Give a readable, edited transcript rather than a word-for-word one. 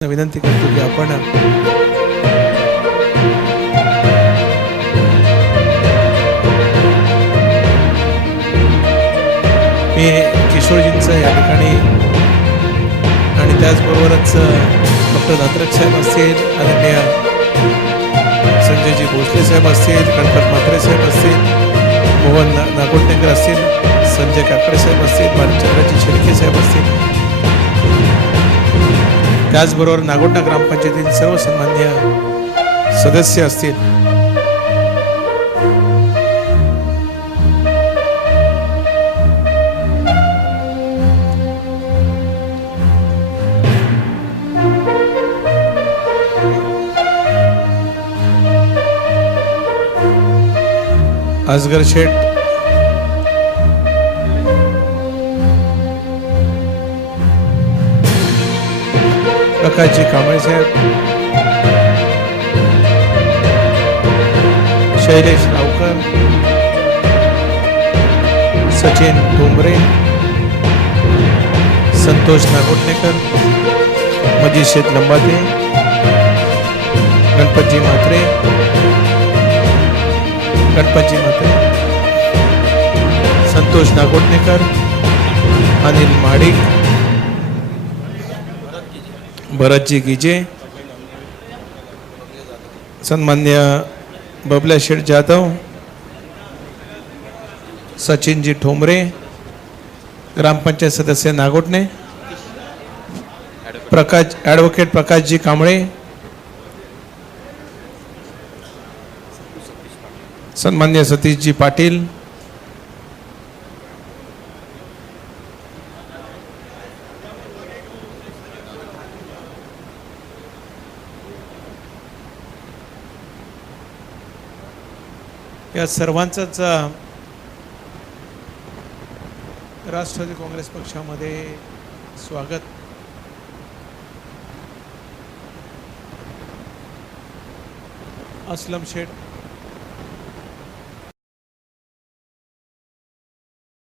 विनंती करतो की आपण मी किशोरजींचं या ठिकाणी आणि त्याचबरोबरच डॉक्टर दात्रक साहेब असतील, आदरणीय संजयजी भोसले साहेब असतील, गणपत म्हात्रे साहेब असतील, मोहन नागोटणेकर असतील, संजय काकडे साहेब असतील, भालचंद्रजी शेळके साहेब असतील, त्याचबरोबर नागोटणा ग्रामपंचायतीतील सर्व सन्माननीय सदस्य असतील, असगर शेठ, प्रकाशजी कांबळे साहेब, शैलेश रावकर, सचिन ठोंबरे, संतोष नागोटणेकर, मजीद शेठ लंबाते, गणपतजी म्हात्रे, संतोष नागोटणेकर, अनिल माडिक, भरतजी गिजे, सन्मान्य बबल्या शेठ जाधव, सचिनजी ठोंबरे, ग्रामपंचायत सदस्य नागोटणे, ॲडव्होकेट प्रकाशजी कांबळे, सन्मान्य सतीशजी पाटील, या सर्वांचंच राष्ट्रवादी काँग्रेस पक्षामध्ये स्वागत. असलम शेठ